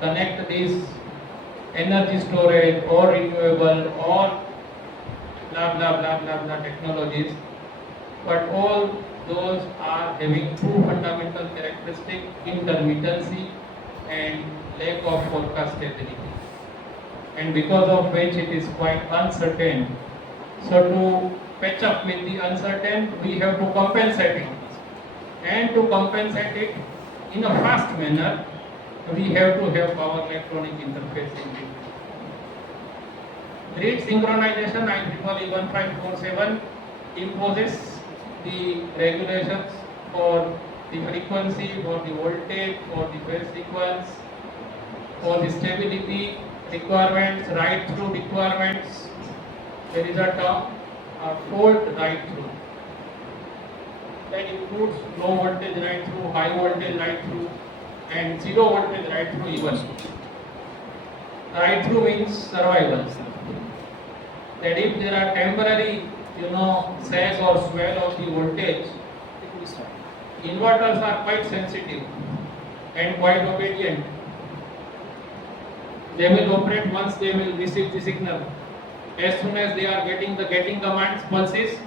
connect these energy storage or renewable or blah blah blah blah blah technologies, but all those are having two fundamental characteristics: intermittency and lack of forecastability, and because of which it is quite uncertain. So to patch up with the uncertain, we have to compensate it, and to compensate it in a fast manner, we have to have power electronic interface in it. Grid synchronization IEEE 1547 imposes the regulations for the frequency, for the voltage, for the phase sequence, for the stability requirements, right through requirements. There is a term, fault right through. That includes low voltage right through, high voltage right through, and zero voltage right through even. Right through means survival. That if there are temporary, sags or swell of the voltage, inverters are quite sensitive and quite obedient. They will operate once they will receive the signal. As soon as they are getting commands, pulses,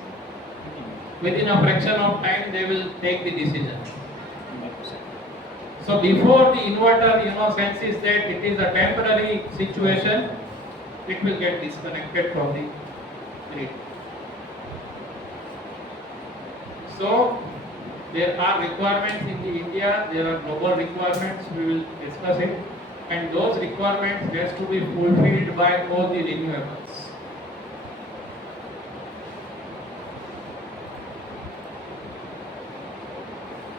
within a fraction of time they will take the decision. So before the inverter, senses that it is a temporary situation, it will get disconnected from the grid. So there are requirements in India, there are global requirements, we will discuss it, and those requirements has to be fulfilled by all the renewables.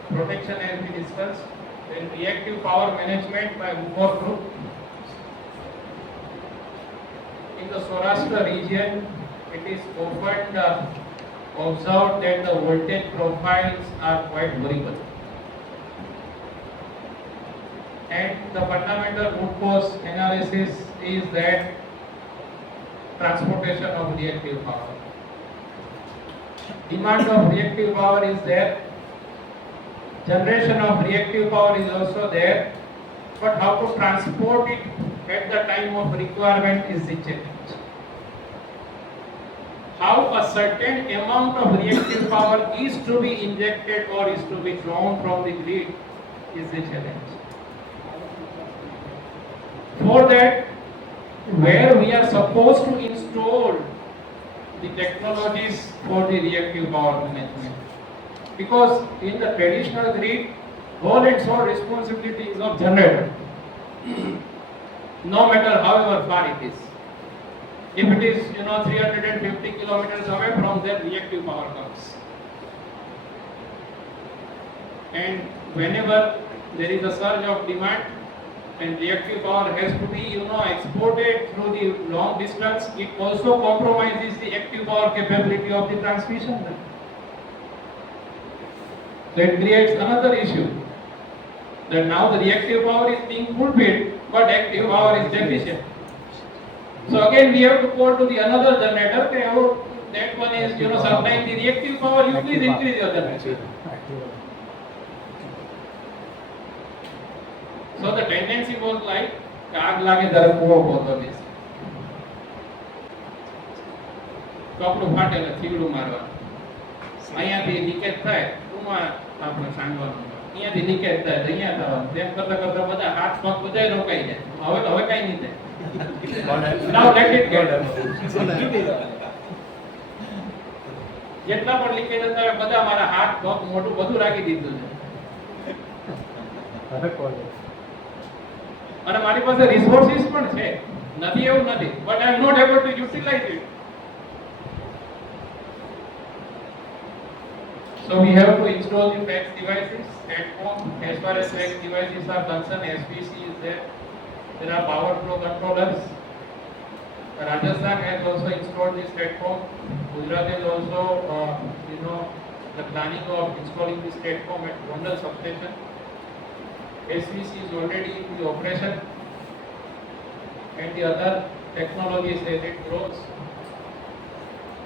Protection as we discussed. Then reactive power management by Moore Group. In the Saurashtra region, it is often observed that the voltage profiles are quite variable. And the fundamental root cause analysis is that transportation of reactive power. Demand of reactive power is there. Generation of reactive power is also there, but how to transport it at the time of requirement is the challenge. How a certain amount of reactive power is to be injected or is to be drawn from the grid is the challenge. For that, where we are supposed to install the technologies for the reactive power management. Because in the traditional grid, whole and sole responsibility is of generator, no matter however far it is. If it is 350 kilometers away from there, reactive power comes. And whenever there is a surge of demand and reactive power has to be exported through the long distance, it also compromises the active power capability of the transmission line. So it creates another issue that now the reactive power is being fulfilled but active power is deficient. So again we have to call to the another generator, okay, that one is supplying the reactive power, you please increase your generation. So the tendency was like આગ લાગે ત્યારે કૂવો ખોદવા બેસે. કપડું ફાટે એટલે થીવડું મારવાનું. અહીંયાથી leakage થાય કૂવા આપણે સાંગવાનું. અહીંયાથી લીકેજ થાય તો અહીંયા થવાનું. તેમ કરતા કરતા બધા હાથ પગ બધાય રોકાઈ જાય. હવે કાઈ નહીં થાય. Now let it go. જેટલા પણ લીકેજ હતા બધા મારા હાથ પગ મોટું બધું રાખી દીધું છે. અને મારી પાસે રિસોર્સિસ પણ છે, નથી એવું નથી, but I am not able to utilise it. So we have to install the FACS devices at home. As far as FACS devices are concerned, SPC is there. There are power flow controllers. Rajasthan has also installed this at home. Gujarat is also, the planning of installing this platform at Gondal substation. SVC is already in the operation, and the other technologies as it grows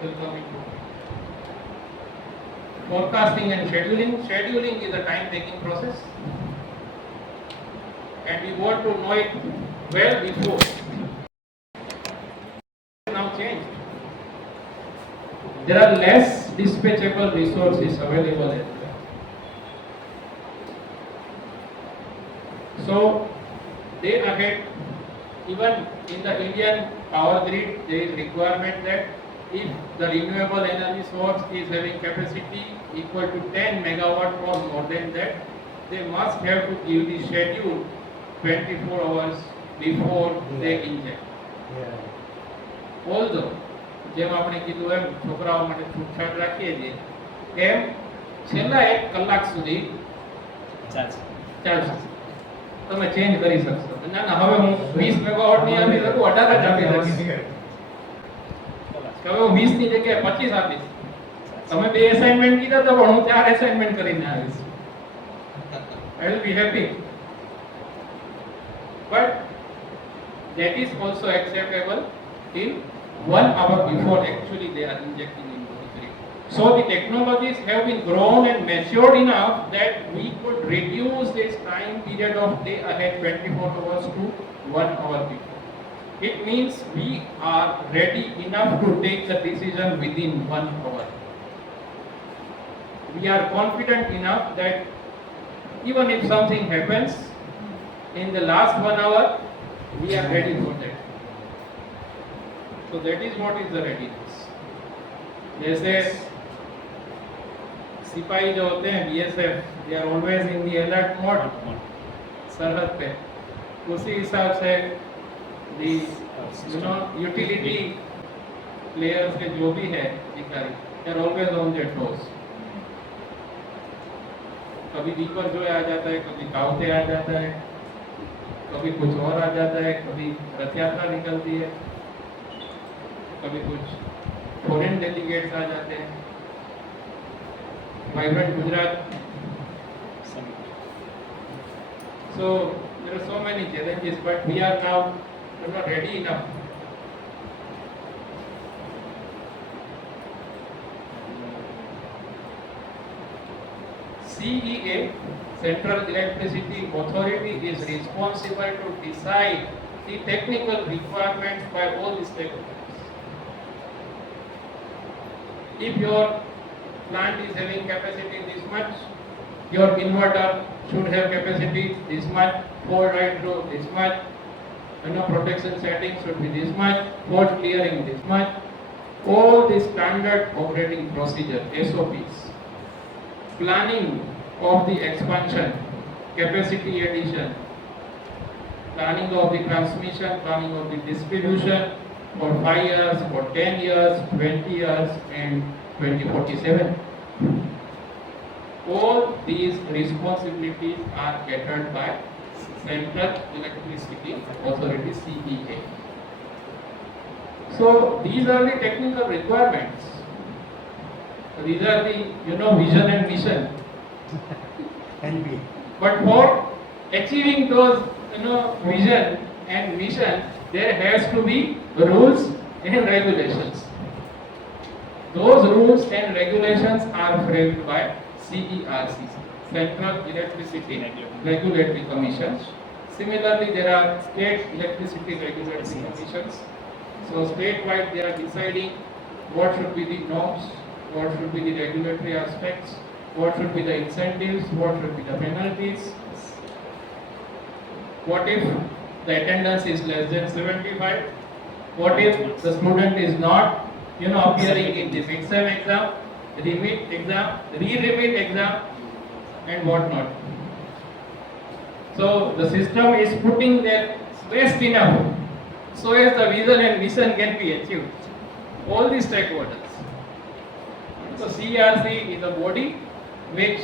will come into play. Forecasting and scheduling. Scheduling is a time-taking process, and we want to know it well before. Now changed. There are less dispatchable resources available at the So, day ahead, even in the Indian power grid, there is requirement that if the renewable energy source is having capacity equal to 10 megawatt or more than that, they must have to give the schedule 24 hours before they inject. Although, જેમ આપણે કીધું એમ છોકરાઓ માટે છૂટછાટ રાખીએ છીએ એમ છેલ્લા 1 કલાક સુધી ચાલશે. તમે ચેન્જ કરી શકશો. ના હવે હું 20 મેગાવોટ ની આપી શકું, 18 જ આપી શકીશ. હવે હું 20 ની જગ્યાએ 25 આપીશ. તમે 2 અસાઇનમેન્ટ કીધા તો પણ હું 4 અસાઇનમેન્ટ કરીને આવીશ. I will be happy. But that is also acceptable till 1 hour before actually they are injecting into the grid. So the technologies have been grown and matured enough that we could reduce this time period of day ahead 24 hours to 1 hour before. It means we are ready enough to take the decision within 1 hour. We are confident enough that even if something happens in the last 1 hour, we are ready for that. So that is what is the readiness. जैसे सिपाही जो होते हैं BSF, they are always in the alert mode सरहद पे. उसी हिसाब से the utility players के जो भी है अधिकारी, they are always on their toes. कभी दीपर जो आ जाता है, कभी कावते आ जाता है, कभी कुछ और आ जाता है, कभी रथ यात्रा निकलती है, कभी कुछ फॉरेन डेलीगेट्स आ जाते हैं. Vibrant Gujarat. So there are so many challenges, but we are now ready enough. CEA, Central Electricity Authority, is responsible to decide the technical requirements by all the stakeholders. If your plant is having capacity this much, your inverter should have capacity this much, fault right through this much, protection settings should be this much, fault clearing this much. All the standard operating procedure, SOPs. Planning of the expansion, capacity addition, planning of the transmission, planning of the distribution, for 5 years, for 10 years, 20 years, and 2047. All these responsibilities are catered by Central Electricity Authority (CEA). So these are the technical requirements. These are the vision and mission. NBA. But for achieving those vision and mission, there has to be rules and regulations. Those rules and regulations are framed by CERC, Central Electricity Regulatory Commission. Similarly, there are state electricity regulatory commissions. So state-wide, they are deciding what should be the norms, what should be the regulatory aspects, what should be the incentives, what should be the penalties. What if the attendance is less than 75? What if the student is not appearing in the midterm exam, remit exam, re-remit exam, and whatnot? So the system is putting their best enough so as the vision and mission can be achieved. All these stakeholders. So CRC is a body which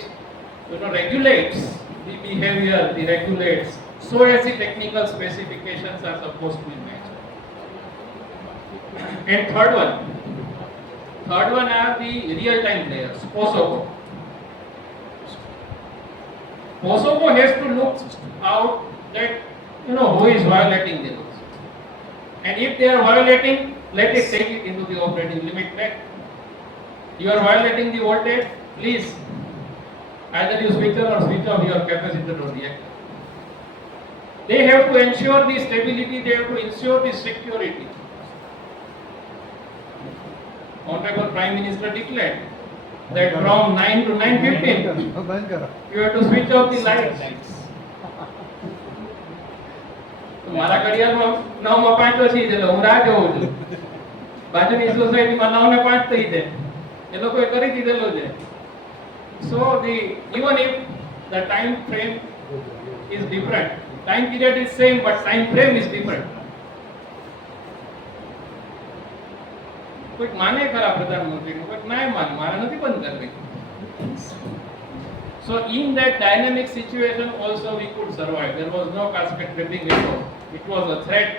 regulates the behavior, the regulates so as the technical specifications are supposed to be matched. And third one are the real-time players, POSOCO. POSOCO has to look out that who is violating the rules. And if they are violating, let it take it into the operating limit back. You are violating the voltage, please either you switch on or switch off your capacitor or reactor. They have to ensure the stability, they have to ensure the security. Honorable Prime Minister declared that from 9 to 9:15 you have to switch off the lights. તો મારા ઘડિયાળમાં 9:05 થઈ જાય એટલે હું રાહ જોઉં છું. બાજુની સોસાયટીમાં 9:05 થઈ જાય એ લોકોએ કરી દીધેલું છે. So even if the time frame is different, time period is same but time frame is different. કોઈક માને ખરા પ્રધાનમંત્રીનું, કોઈક ના માને, મારે નથી બંધ કરવી. So in that dynamic situation also we could survive. There was no casket tripping at all. It was a threat.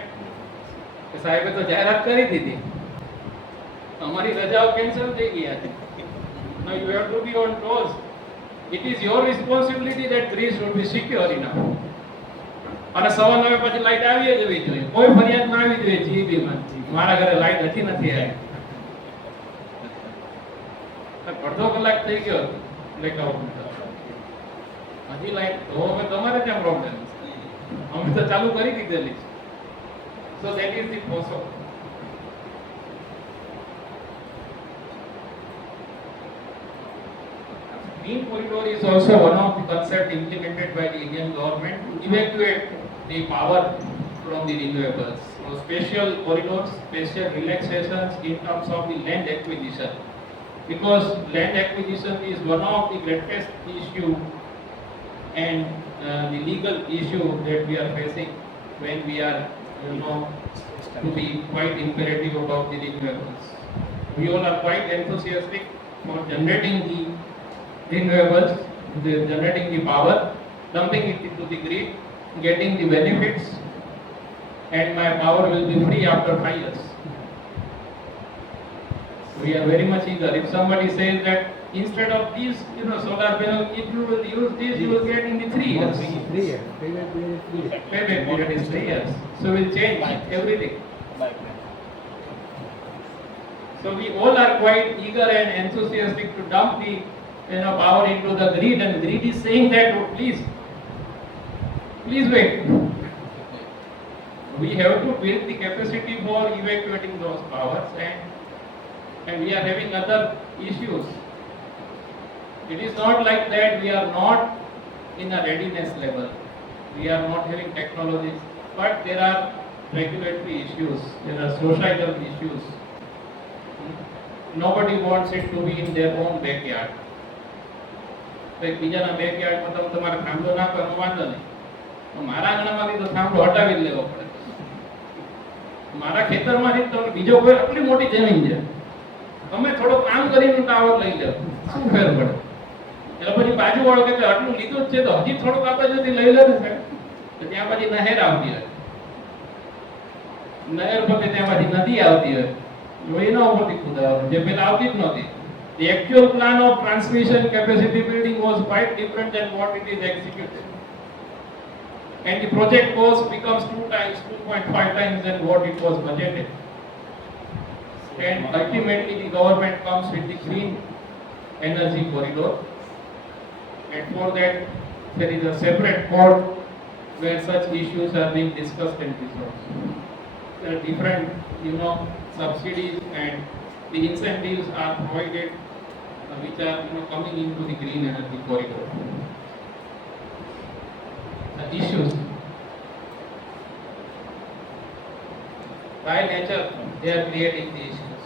સાહેબે તો જાહેરાત કરી દીધી, અમારી રજાઓ કેન્સલ થઈ ગઈ હતી. Now you have to be on toes. It is your responsibility that bridge should be secure enough. અને 9:15 પછી લાઈટ આવી જવી જોઈએ. કોઈ ફરિયાદ ના આવી જોઈએ જીબી માં. મારા ઘરે લાઈટ હતી નથી આવી. અડધો કલાક થઈ ગયો બ્લેકઆઉટ. હજી લાઈટ તો હવે તમારે ત્યાં પ્રોબ્લેમ છે. અમે તો ચાલુ કરી દીધેલી છે. So that is the POSOCO. Green corridor is also one of the concepts implemented by the Indian government to evacuate the power from the renewables. So special corridors, special relaxations in terms of the land acquisition, because land acquisition is one of the greatest issue and the legal issue that we are facing when we are to be quite imperative about the renewables. We all are quite enthusiastic for generating the renewables, generating the power, dumping it into the grid, getting the benefits, and my power will be free after 5 years. We are very much eager. If somebody says that instead of these, solar panel, if you will use this, you will get in the 3 years. 3 years. Payback period is 3 years. So we'll change everything. So we all are quite eager and enthusiastic to dump the power into the grid, and the grid is saying that, oh, please wait. We have to build the capacity for evacuating those powers, and we are having other issues. It is not like that we are not in a readiness level. We are not having technologies, but there are regulatory issues, there are societal issues. Nobody wants it to be in their own backyard. બીજાના બેકયાર્ડમાં તમે તમારે થાંભલો નાખો એનો વાંધો નહીં, મારા આંગણામાંથી તો થાંભલો હટાવી લેવો પડે. મારા ખેતરમાંથી તમે બીજો કોઈ આટલી મોટી જમીન છે, તમે થોડું કામ કરીને ટાવર લઈ લો, શું ફેર પડે? એટલે પછી બાજુવાળો કે આટલું લીધું જ છે તો હજી થોડુંક આપણે যদি લઈ લે ને સાહેબ, તો ત્યાં પછી નહેર આવતી હોય, નહેર પછી ત્યાંથી નદી આવતી હોય, એના ઉપરથી ખુદાવાનું જે પેલા આવતી જ નહોતી. The actual plan of transmission capacity building was quite different than what it is executed. And the project cost becomes 2.5 times than what it was budgeted. And ultimately the government comes with the green energy corridor. And for that there is a separate court where such issues are being discussed and resolved. There are different, subsidies and the incentives are provided which are coming into the green energy corridor. The issues by nature they are creating the issues.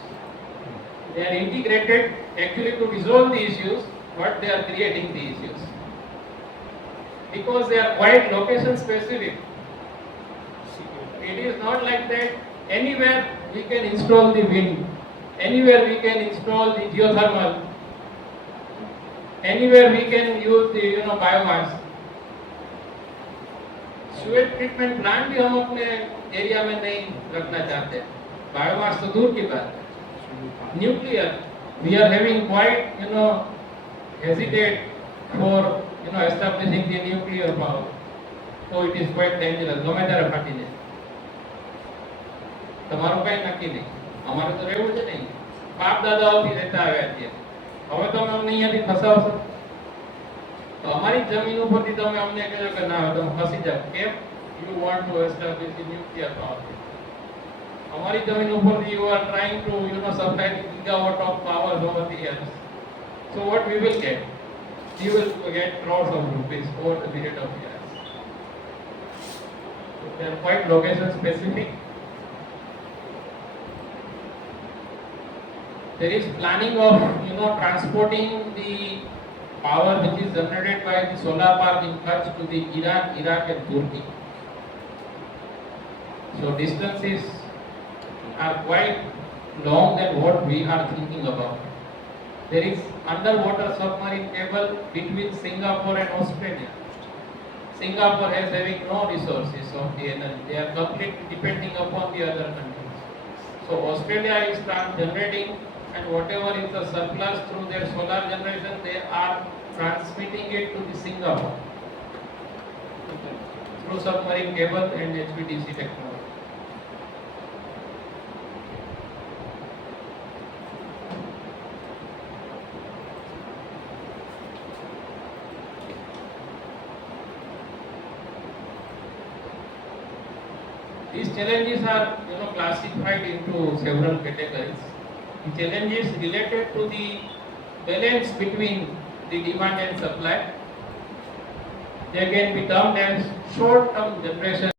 They are integrated actually to resolve the issues, but they are creating the issues because they are quite location specific. It is not like that anywhere we can install the wind, anywhere we can install the geothermal, anywhere we can use the biomass. Sewage treatment plant भी हम अपने area में नहीं रखना चाहते, biomass तो दूर की बात है. Nuclear, we are having quite hesitate for establishing the nuclear power, so it is quite dangerous. ગમે ત્યારે ફાટી જાય. તમારું કઈ નક્કી નહીં, અમારે તો રહેવું છે નહીં, બાપ દાદાઓથી રહેતા આવ્યા છીએ, હવે તમે અમને અહીંયાથી ખસાવશો તો અમારી જમીન ઉપરથી તમે અમને કહેજો કે ના તમે ખસી જાઓ, કેમ? You want to establish the nuclear power. અમારી જમીન ઉપરથી you are trying to supply the gigawatt of power over the years. So what we will get? We will get crores of rupees over the period of years. So they are quite location specific. There is planning of transporting the power which is generated by the solar park in Kutch to the Iraq and Turkey. So distances are quite long than what we are thinking about. There is underwater submarine cable between Singapore and Australia. Singapore has having no resources of the energy. They are completely depending upon the other countries. So Australia is generating, and whatever is the surplus through their solar generation, they are transmitting it to the Singapore through submarine cable and HVDC technology. These challenges are classified into several categories. The challenges related to the balance between the demand and supply, they can be termed as short-term generation